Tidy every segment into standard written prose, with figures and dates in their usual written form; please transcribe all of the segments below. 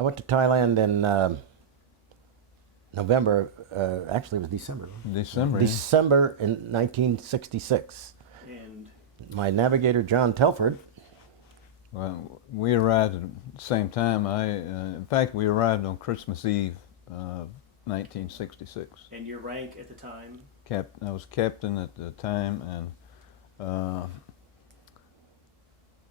I went to Thailand in November, actually it was December. December. Yeah. December in 1966. And My navigator, John Telford. Well, we arrived at the same time. In fact, we arrived on Christmas Eve, 1966. and your rank at the time? I was captain at the time, and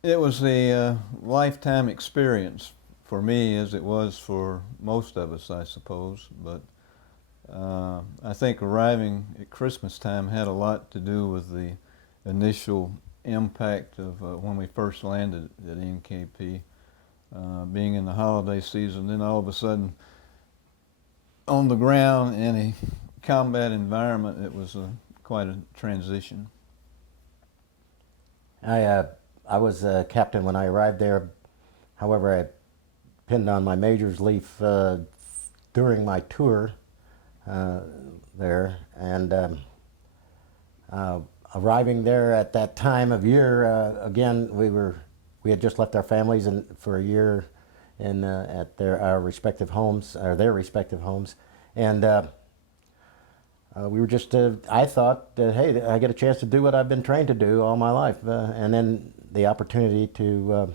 it was a lifetime experience for me, as it was for most of us, I suppose. But I think arriving at Christmas time had a lot to do with the initial impact of when we first landed at NKP, being in the holiday season, then all of a sudden on the ground in a combat environment. It was quite a transition. I was captain when I arrived there. However, I pinned on my major's leaf during my tour there, and arriving there at that time of year, again, we had just left our families for a year at our respective homes, or their respective homes, and we were just, I thought that, hey, I get a chance to do what I've been trained to do all my life, and then the opportunity to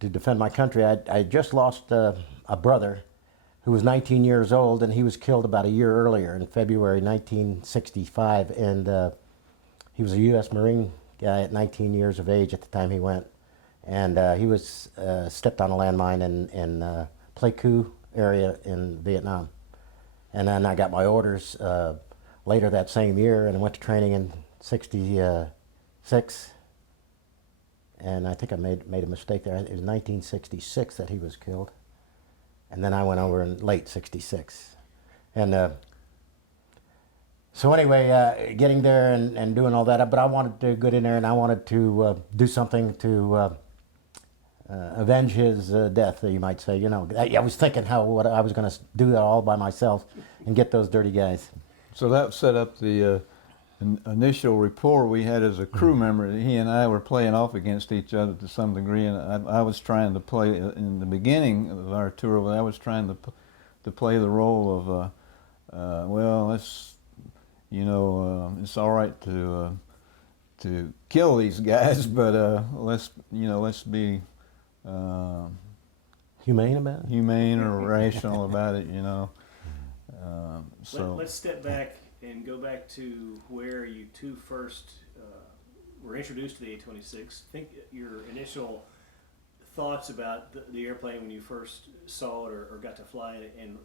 defend my country. I just lost a brother who was 19 years old, and he was killed about a year earlier in February 1965, and he was a U.S. Marine guy at 19 years of age at the time he went, and he was stepped on a landmine in Pleiku area in Vietnam. And then I got my orders later that same year, and I went to training in '66. And I think I made a mistake there. It was 1966 that he was killed. And then I went over in late '66. And so anyway, getting there and doing all that, but I wanted to get in there and I wanted to do something to avenge his death, you might say. You know, I was thinking what I was going to do that all by myself and get those dirty guys. So that set up the initial rapport we had as a crew member. He and I were playing off against each other to some degree, and I was trying to play, in the beginning of our tour, I was trying to play the role of, well, let's, you know, it's all right to kill these guys, but let's be Humane about it? Humane or rational about it, you know. So Let's step back and go back to where you two first were introduced to the A-26. Think your initial thoughts about the airplane when you first saw it or got to fly it, and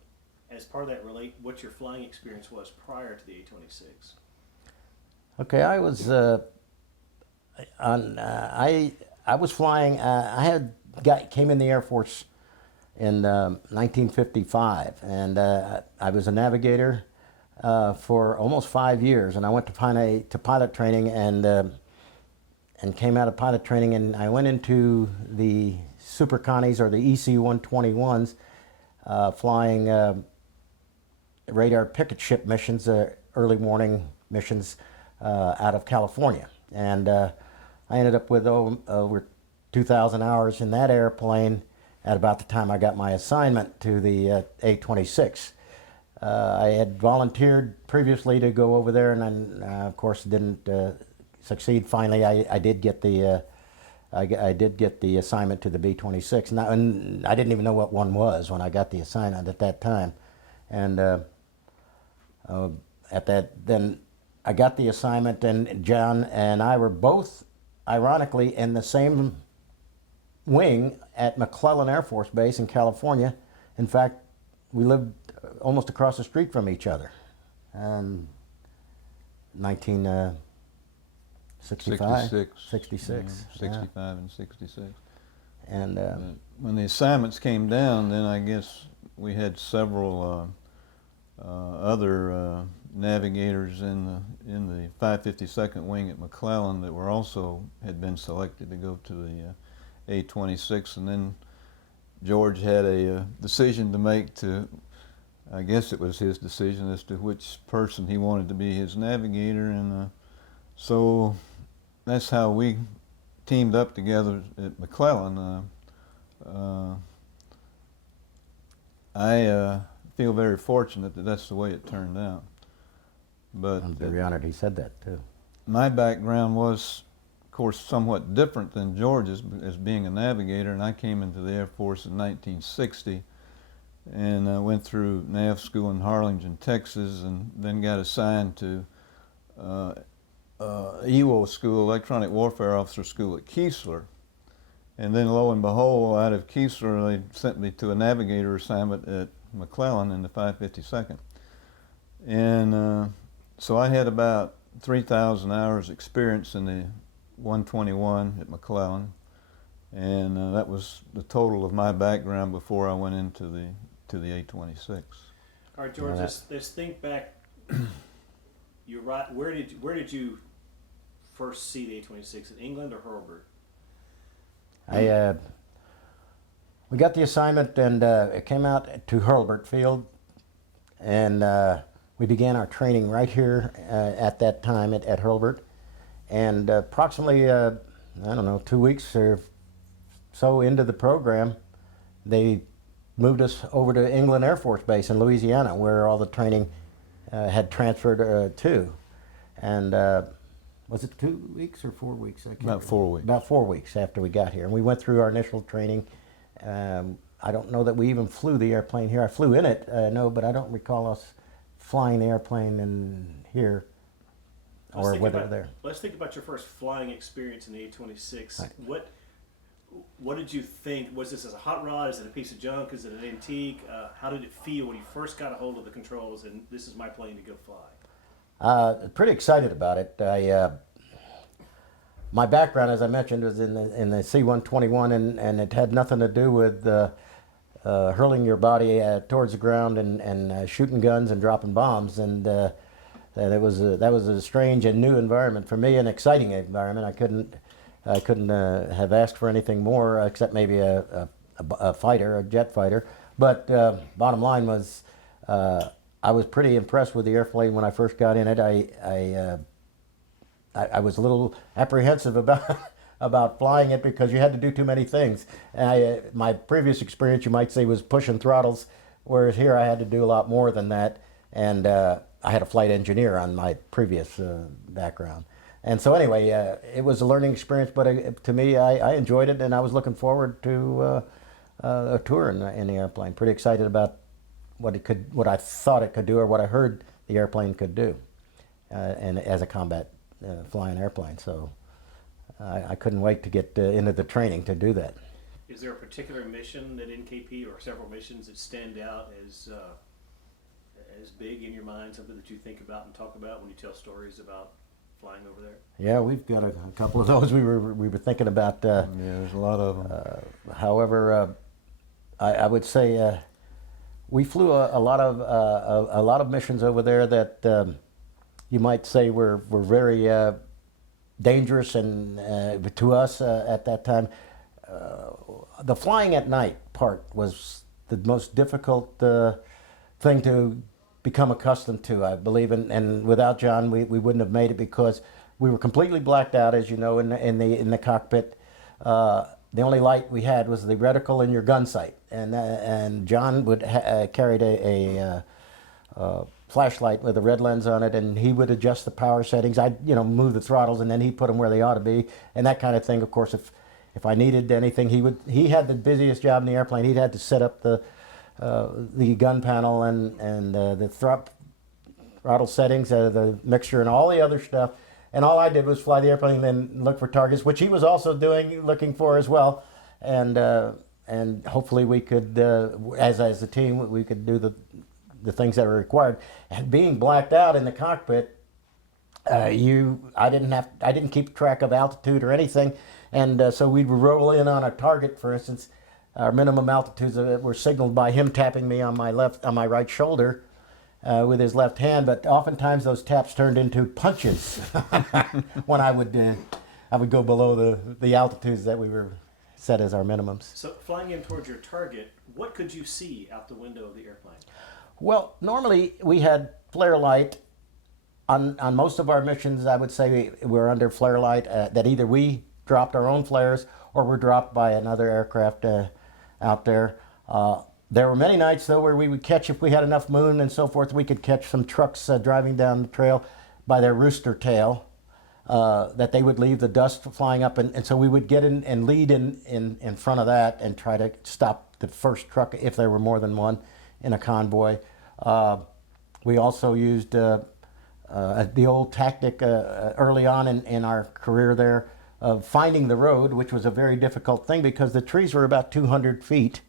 as part of that, relate what your flying experience was prior to the A-26. Okay, I was I was flying. Came in the Air Force in 1955, and I was a navigator for almost 5 years, and I went to pilot training and came out of pilot training, and I went into the Super Connies, or the EC-121s, flying radar picket ship missions, early morning missions out of California, and I ended up with over 2,000 hours in that airplane at about the time I got my assignment to the A-26. I had volunteered previously to go over there, and then, of course, didn't succeed. Finally, I did get the I did get the assignment to the B-26, and I didn't even know what one was when I got the assignment at that time. And then I got the assignment, and John and I were both, ironically, in the same wing at McClellan Air Force Base in California. In fact, we lived almost across the street from each other. 1965, 66. 65 and 66. And when the assignments came down, then I guess we had several other navigators in the 552nd Wing at McClellan that were also had been selected to go to the A-26, and then George had a decision to make I guess it was his decision as to which person he wanted to be his navigator, and so that's how we teamed up together at McClellan. I feel very fortunate that that's the way it turned out. But I'm very honored he said that too. my background was, of course, somewhat different than George's as being a navigator, and I came into the Air Force in 1960 and went through nav school in Harlingen, Texas, and then got assigned to EWO school, Electronic Warfare Officer School at Keesler. And then lo and behold, out of Keesler, they sent me to a navigator assignment at McClellan in the 552nd. And so I had about 3,000 hours experience in the 121 at McClellan. And that was the total of my background before I went into the A-26. All right, George, let's think back. You're right. Where did you first see the A-26, in England or Hurlburt? We got the assignment, and it came out to Hurlburt Field, and we began our training right here at that time at Hurlburt. And approximately, I don't know, 2 weeks or so into the program, they moved us over to England Air Force Base in Louisiana, where all the training had transferred to. And was it 2 weeks or 4 weeks? I can't About 4 weeks. About 4 weeks after we got here. And we went through our initial training. I don't know that we even flew the airplane here. I flew in it, no, but I don't recall us flying the airplane in here or whether there. Let's think about your first flying experience in the A-26. Right. What did you think? Was this as a hot rod? Is it a piece of junk? Is it an antique? How did it feel when you first got a hold of the controls and this is my plane to go fly? Pretty excited about it. My background, as I mentioned, was in the C-121, and it had nothing to do with hurling your body towards the ground and shooting guns and dropping bombs. And that was a strange and new environment for me, an exciting environment. I couldn't have asked for anything more, except maybe a fighter, a jet fighter. But bottom line was, I was pretty impressed with the airplane when I first got in it. I was a little apprehensive about flying it because you had to do too many things. My previous experience, you might say, was pushing throttles, whereas here I had to do a lot more than that. And I had a flight engineer on my previous background. And so anyway, it was a learning experience, but to me, I enjoyed it, and I was looking forward to a tour in the airplane. Pretty excited about what I thought it could do, or what I heard the airplane could do, and as a combat flying airplane. So I couldn't wait to get into the training to do that. Is there a particular mission at NKP, or several missions that stand out as big in your mind, something that you think about and talk about when you tell stories about flying over there? Yeah, we've got a couple of those we were thinking about. Yeah, there's a lot of them. However, I would say we flew a lot of missions over there that you might say were very dangerous, and to us at that time, the flying at night part was the most difficult thing to become accustomed to, I believe, and without John, we wouldn't have made it, because we were completely blacked out, as you know, in the cockpit. The only light we had was the reticle in your gun sight, and John would carried a flashlight with a red lens on it, and he would adjust the power settings. I'd move the throttles, and then he'd put them where they ought to be, and that kind of thing. Of course, if I needed anything, he had the busiest job in the airplane. He'd had to set up the gun panel and the throttle settings, the mixture, and all the other stuff. And all I did was fly the airplane and then look for targets, which he was also looking for as well. And hopefully we could, as a team, we could do the things that were required. And being blacked out in the cockpit, I didn't keep track of altitude or anything, and so we'd roll in on a target, for instance. Our minimum altitudes were signaled by him tapping me on my right shoulder with his left hand, but oftentimes those taps turned into punches when I would go below the altitudes that we were set as our minimums. So flying in towards your target, what could you see out the window of the airplane? Well, normally we had flare light. On most of our missions, I would say we were under flare light that either we dropped our own flares or were dropped by another aircraft out there. There were many nights, though, where we would catch, if we had enough moon and so forth, we could catch some trucks driving down the trail by their rooster tail, that they would leave the dust flying up. And so we would get in and lead in front of that and try to stop the first truck if there were more than one in a convoy. We also used the old tactic early on in our career there of finding the road, which was a very difficult thing because the trees were about 200 feet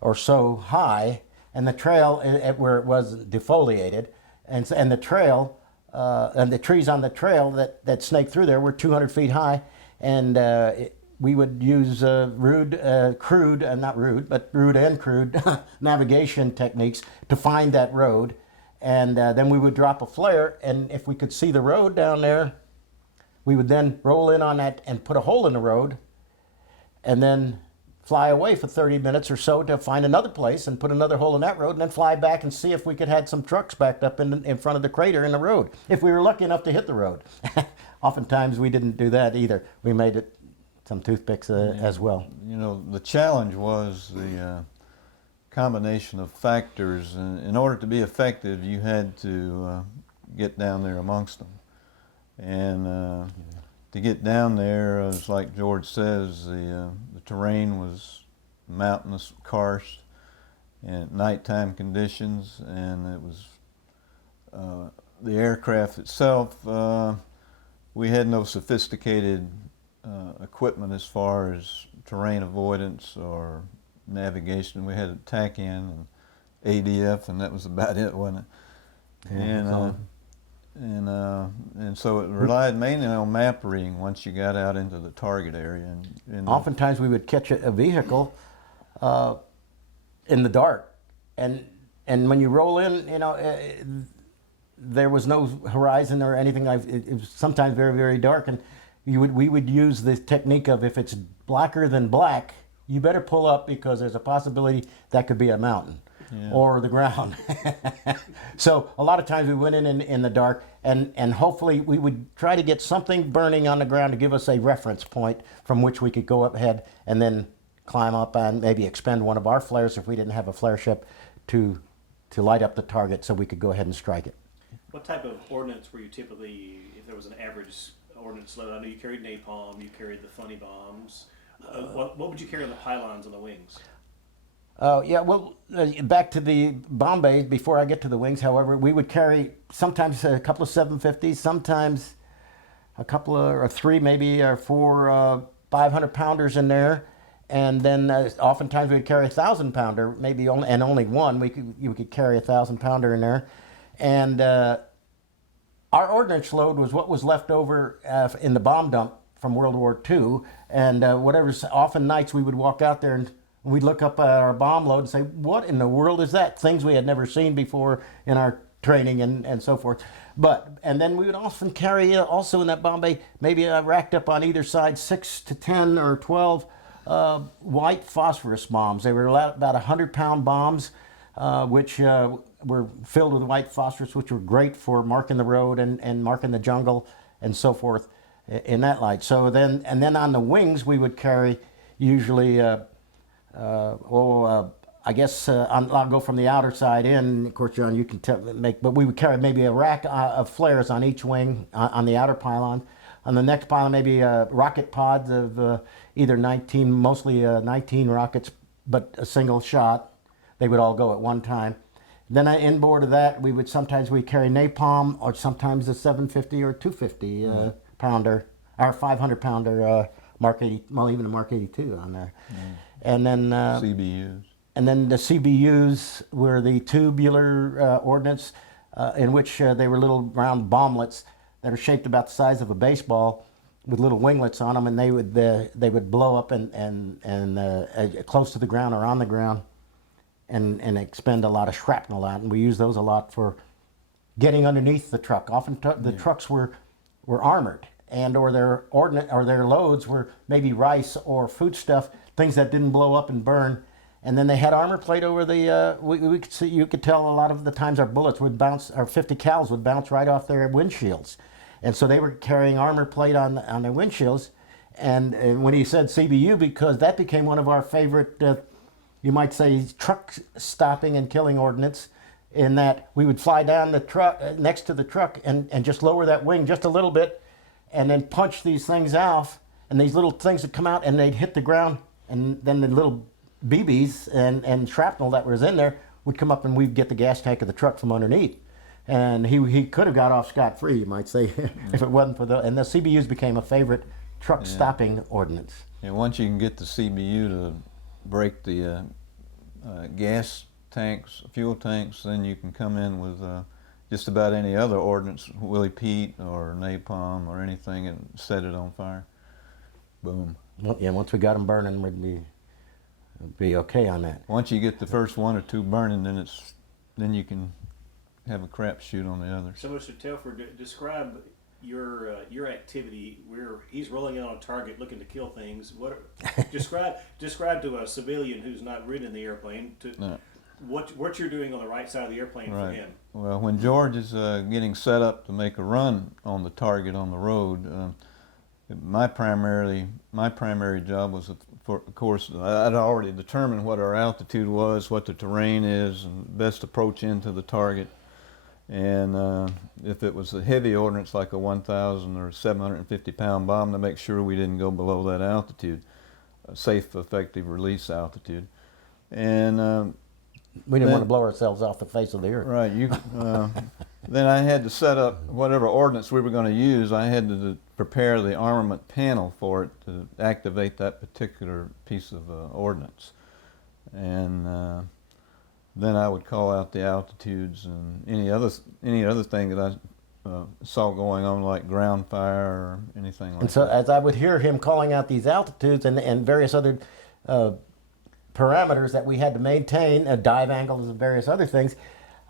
or so high, and the trail where it was defoliated, and the trail and the trees on the trail that snaked through there were 200 feet high, and we would use rude and crude navigation techniques to find that road, and then we would drop a flare, and if we could see the road down there, we would then roll in on that and put a hole in the road, and then fly away for 30 minutes or so to find another place and put another hole in that road, and then fly back and see if we could had some trucks backed up in front of the crater in the road, if we were lucky enough to hit the road. Oftentimes we didn't do that either. We made it some toothpicks as well. You know, the challenge was the combination of factors. In order to be effective, you had to get down there amongst them. And to get down there, as like George says, the terrain was mountainous, karst, and nighttime conditions, and it was the aircraft itself. We had no sophisticated equipment as far as terrain avoidance or navigation. We had a TAC-in and ADF, and that was about it, wasn't it? Yeah, and so it relied mainly on map reading once you got out into the target area. And oftentimes we would catch a vehicle in the dark, and when you roll in, you know, there was no horizon or anything. It was sometimes very, very dark, and we would use the technique of, if it's blacker than black, you better pull up because there's a possibility that could be a mountain. Yeah. Or the ground. So a lot of times we went in the dark, and hopefully we would try to get something burning on the ground to give us a reference point from which we could go up ahead and then climb up and maybe expend one of our flares if we didn't have a flare ship to light up the target so we could go ahead and strike it. What type of ordnance were you typically, if there was an average ordnance load? I know you carried napalm, you carried the funny bombs. What would you carry on the pylons on the wings? Yeah, well, back to the bomb bays, before I get to the wings, however, we would carry sometimes a couple of 750s, sometimes a couple of, or three maybe, or four 500-pounders in there. And then oftentimes we'd carry a 1,000-pounder, maybe only one. You could carry a 1,000-pounder in there. And our ordnance load was what was left over in the bomb dump from World War II. And often nights we would walk out there and we'd look up at our bomb load and say, what in the world is that? Things we had never seen before in our training and so forth. And then we would often carry also in that bomb bay, maybe racked up on either side, 6 to 10 or 12 white phosphorus bombs. They were about 100-pound bombs, which were filled with white phosphorus, which were great for marking the road and marking the jungle and so forth in that light. So then on the wings we would carry usually I guess I'll go from the outer side in. Of course, John, you can but we would carry maybe a rack of flares on each wing on the outer pylon. On the next pylon, maybe rocket pods of either 19, mostly 19 rockets, but a single shot. They would all go at one time. Then inboard of that, we sometimes carry napalm, or sometimes a 750 or 250 pounder, or 500-pounder Mark 80, well, even a Mark 82 on there. And then CBUs. And then the CBUs were the tubular ordnance, in which they were little round bomblets that are shaped about the size of a baseball, with little winglets on them, and they would blow up and close to the ground or on the ground, and expend a lot of shrapnel out. And we use those a lot for getting underneath the truck. Often the trucks were armored, or their loads were maybe rice or foodstuff, things that didn't blow up and burn. And then they had armor plate over the. We could see, you could tell a lot of the times our bullets would bounce, our 50 cals would bounce right off their windshields, and so they were carrying armor plate on their windshields. And when he said CBU, because that became one of our favorite you might say, truck stopping and killing ordnance, in that we would fly down the truck next to the truck and just lower that wing just a little bit, and then punch these things off, and these little things would come out and they'd hit the ground, and then the little BBs and shrapnel that was in there would come up, and we'd get the gas tank of the truck from underneath. And he could have got off scot-free, you might say, if it wasn't for and the CBUs became a favorite truck stopping ordnance. And once you can get the CBU to break the gas tanks, fuel tanks, then you can come in with just about any other ordnance, Willie Pete or napalm or anything, and set it on fire. Boom. Well, yeah, once we got them burning, we'd be okay on that. Once you get the first one or two burning, then you can have a crapshoot on the others. So, Mr. Telford, describe your activity where he's rolling in on a target looking to kill things. Describe to a civilian who's not ridden the airplane what you're doing on the right side of the airplane for him. Well, when George is getting set up to make a run on the target on the road, my primary job was, of course, I'd already determined what our altitude was, what the terrain is, and best approach into the target. And if it was a heavy ordnance like a 1,000 or 750-pound bomb, to make sure we didn't go below that altitude, a safe, effective release altitude. And we didn't want to blow ourselves off the face of the earth. Right. Then I had to set up whatever ordnance we were going to use. I had to prepare the armament panel for it to activate that particular piece of ordnance. And then I would call out the altitudes and any other thing that I saw going on, like ground fire or anything like that. And so as I would hear him calling out these altitudes and various other parameters that we had to maintain, dive angles and various other things,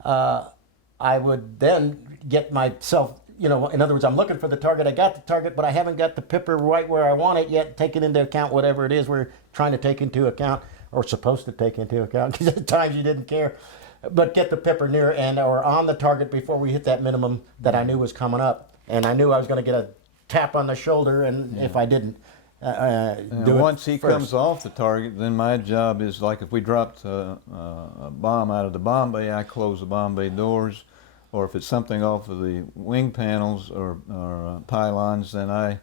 I would then get myself, in other words, I'm looking for the target. I got the target, but I haven't got the pipper right where I want it yet, taking into account whatever it is we're trying to take into account, or supposed to take into account, because at times you didn't care. But get the pipper near or on the target before we hit that minimum that I knew was coming up. And I knew I was going to get a tap on the shoulder, and if I didn't, once he comes off the target, then my job is, like, if we dropped a bomb out of the bomb bay, I close the bomb bay doors. Or if it's something off of the wing panels or pylons, then I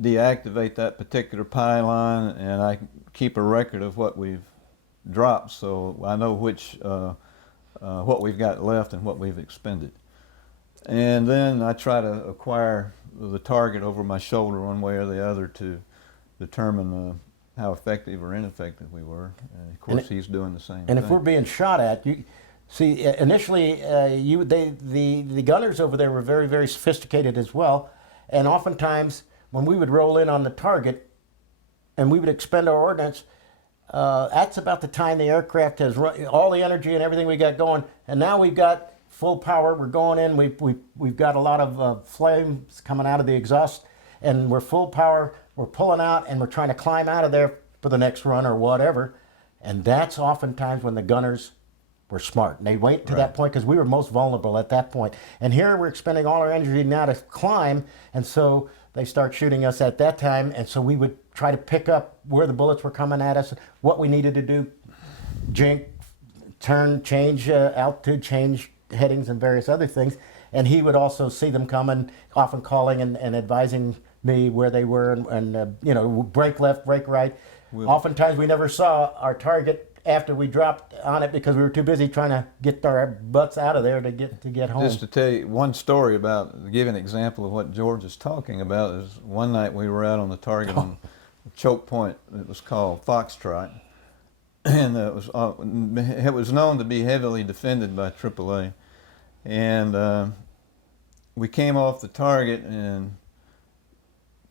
deactivate that particular pylon, and I keep a record of what we've dropped, so I know what we've got left and what we've expended. And then I try to acquire the target over my shoulder one way or the other to determine how effective or ineffective we were. And of course, he's doing the same thing. And if we're being shot at, see, initially, the gunners over there were very, very sophisticated as well. And oftentimes, when we would roll in on the target and we would expend our ordnance, that's about the time the aircraft has run all the energy and everything we got going. And now we've got full power. We're going in. We've got a lot of flames coming out of the exhaust, and we're full power. We're pulling out, and we're trying to climb out of there for the next run or whatever. And that's oftentimes when the gunners were smart. And they wait to that point because we were most vulnerable at that point. And here we're expending all our energy now to climb, and so they start shooting us at that time. And so we would try to pick up where the bullets were coming at us, what we needed to do, jink, turn, change altitude, change headings and various other things. And he would also see them coming, often calling and advising me where they were, and brake left, brake right. Oftentimes we never saw our target after we dropped on it because we were too busy trying to get our butts out of there to get home. Just to tell you one story give an example of what George is talking about, is one night we were out on the target on a choke point. It was called Foxtrot, and it was known to be heavily defended by AAA. And we came off the target, and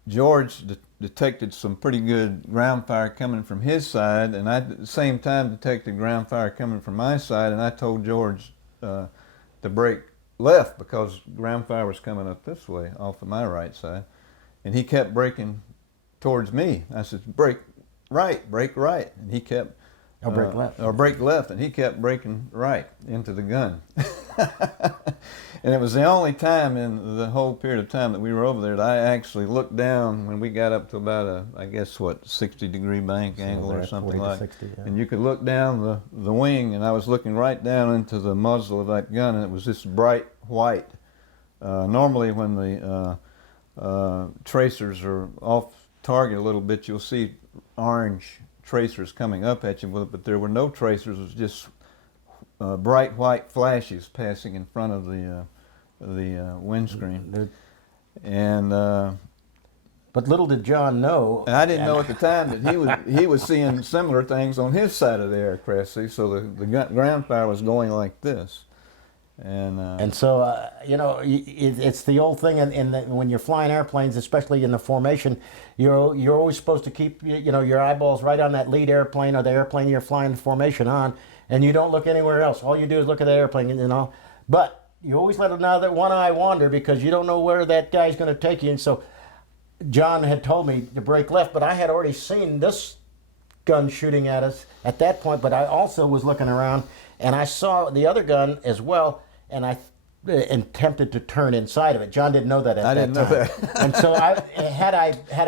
George detected some pretty good ground fire coming from his side, and I at the same time detected ground fire coming from my side, and I told George to brake left because ground fire was coming up this way off of my right side, and he kept braking towards me. I said, brake right, and he kept brake left. Or brake left, and he kept braking right into the gun. And it was the only time in the whole period of time that we were over there that I actually looked down when we got up to about a, I guess, what, 60-degree bank angle or something 40 to like. 60, yeah. And you could look down the wing, and I was looking right down into the muzzle of that gun, and it was this bright white. Normally when the tracers are off target a little bit, you'll see orange tracers coming up at you, but there were no tracers. It was just bright white flashes passing in front of the windscreen. And But little did John know. I didn't know at the time that he was seeing similar things on his side of the aircraft. See, so the ground fire was going like this, And so, you know, it's the old thing when you're flying airplanes, especially in the formation, you're always supposed to keep, you know, your eyeballs right on that lead airplane or the airplane you're flying formation on, and you don't look anywhere else. All you do is look at the airplane, you know. But you always let another one eye wander because you don't know where that guy's going to take you. And so John had told me to brake left, but I had already seen this gun shooting at us at that point, but I also was looking around, and I saw the other gun as well, and I attempted to turn inside of it. John didn't know that at that time. I didn't know that. And so had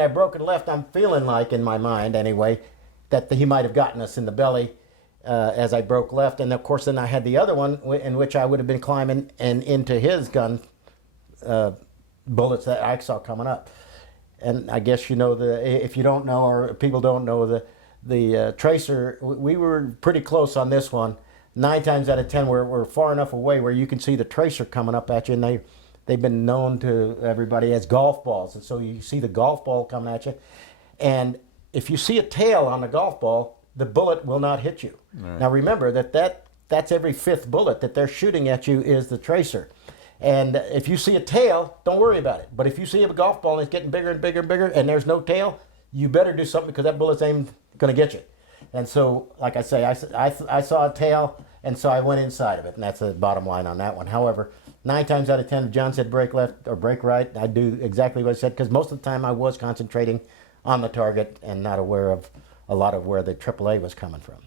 I broken left, I'm feeling like, in my mind anyway, that he might have gotten us in the belly as I broke left. And of course then I had the other one in which I would have been climbing and into his gun bullets that I saw coming up. And I guess, you know, if you don't know, or people don't know, the tracer, we were pretty close on this one. 9 times out of 10 we're far enough away where you can see the tracer coming up at you, and they've been known to everybody as golf balls. And so you see the golf ball coming at you, and if you see a tail on the golf ball, the bullet will not hit you. Right. Now remember that's every 5th bullet that they're shooting at you is the tracer. And if you see a tail, don't worry about it. But if you see a golf ball and it's getting bigger and bigger and bigger and there's no tail, you better do something because that bullet's going to get you. And so, like I say, I saw a tail, and so I went inside of it, and that's the bottom line on that one. However, 9 times out of 10, if John said brake left or brake right, I'd do exactly what I said, because most of the time I was concentrating on the target and not aware of a lot of where the AAA was coming from.